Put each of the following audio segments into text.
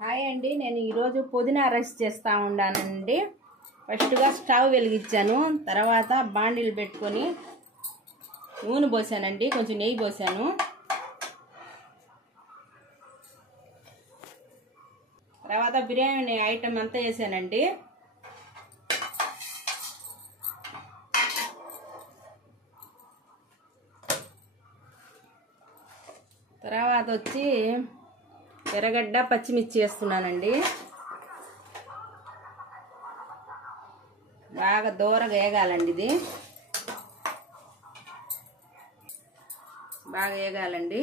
Hi అండి, నేను ఈరోజు పుదీనా రైస్ చేస్తూ ఉన్నానండి. ఫస్ట్గా స్టవ్ వెలిగించాను, తర్వాత బాండీలు పెట్టుకొని నూనె పోసానండి, కొంచెం నెయ్యి పోసాను. తర్వాత బిర్యానీ ఐటమ్ అంతా వేసానండి. తర్వాత వచ్చి ఎర్రగడ్డ పచ్చిమిర్చి వేస్తున్నానండి. బాగా దూరగా వేగాలండి, ఇది బాగా వేగాలండి.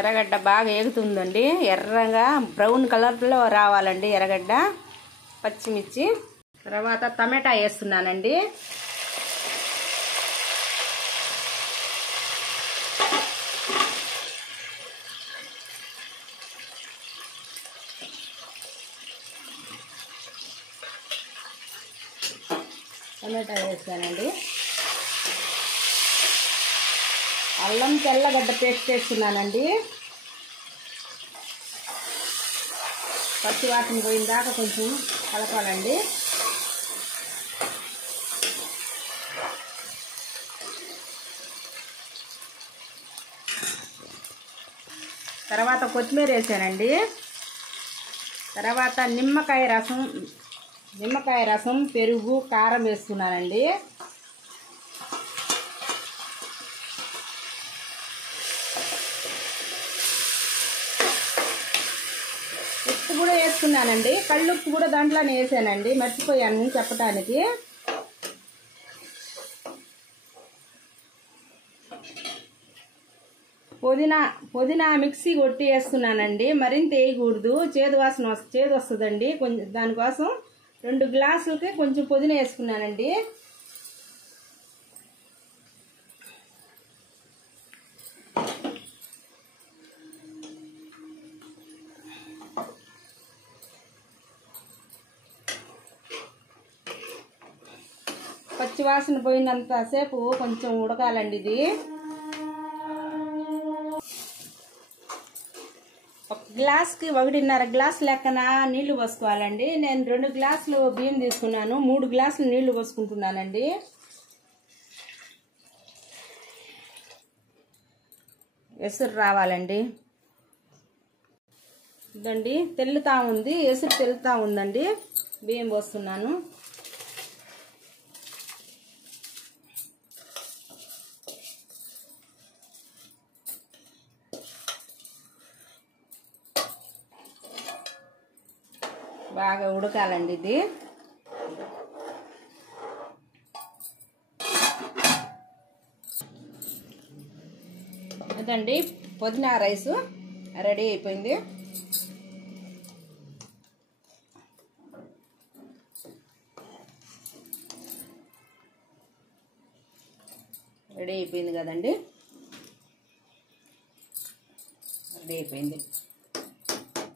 ఎర్రగడ్డ బాగా వేగుతుందండి, ఎర్రగా బ్రౌన్ కలర్లో రావాలండి ఎర్రగడ్డ పచ్చిమిర్చి. తర్వాత టమాటా వేస్తున్నానండి. టమాటా వేస్తానండి. అల్లం తెల్లగడ్డ పేస్ట్ వేస్తున్నానండి. పచ్చి వాసన పోయిన దాకా కొంచెం కలపాలండి. తర్వాత కొత్తిమీర వేసానండి. తర్వాత నిమ్మకాయ రసం పెరుగు కారం వేస్తున్నానండి. ఉప్పు కూడా వేసుకున్నానండి, కళ్ళుప్పు కూడా దాంట్లోనే వేసానండి, మర్చిపోయాను చెప్పటానికి. పుదీనా మిక్సీ కొట్టి వేస్తున్నానండి, మరింత వేయకూడదు, చేదు వస్తుందండి. కొంచెం దానికోసం 2 గ్లాసులకి కొంచెం పుదీనా వేసుకున్నానండి. పచ్చి వాసన పోయినంతసేపు కొంచెం ఉడకాలండి. ఇది ఒక గ్లాస్కి 1.5 గ్లాస్ లెక్కన నీళ్లు పోసుకోవాలండి. నేను 2 గ్లాసులు బియ్యం తీసుకున్నాను, 3 గ్లాసులు నీళ్లు పోసుకుంటున్నానండి. ఎసురు రావాలండి. ఇదండి తెల్లుతా ఉంది, ఎసురు తెల్లుతా ఉందండి. బియ్యం పోస్తున్నాను. బాగా ఉడకాలండి ఇది. ఇదండి పుదీనా రైస్ రెడీ అయిపోయింది. రెడీ అయిపోయింది కదండి, రెడీ అయిపోయింది.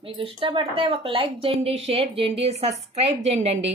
మీకు ఇష్టపడితే ఒక లైక్ చేయండి, షేర్ చేయండి, సబ్స్క్రైబ్ చేయండి.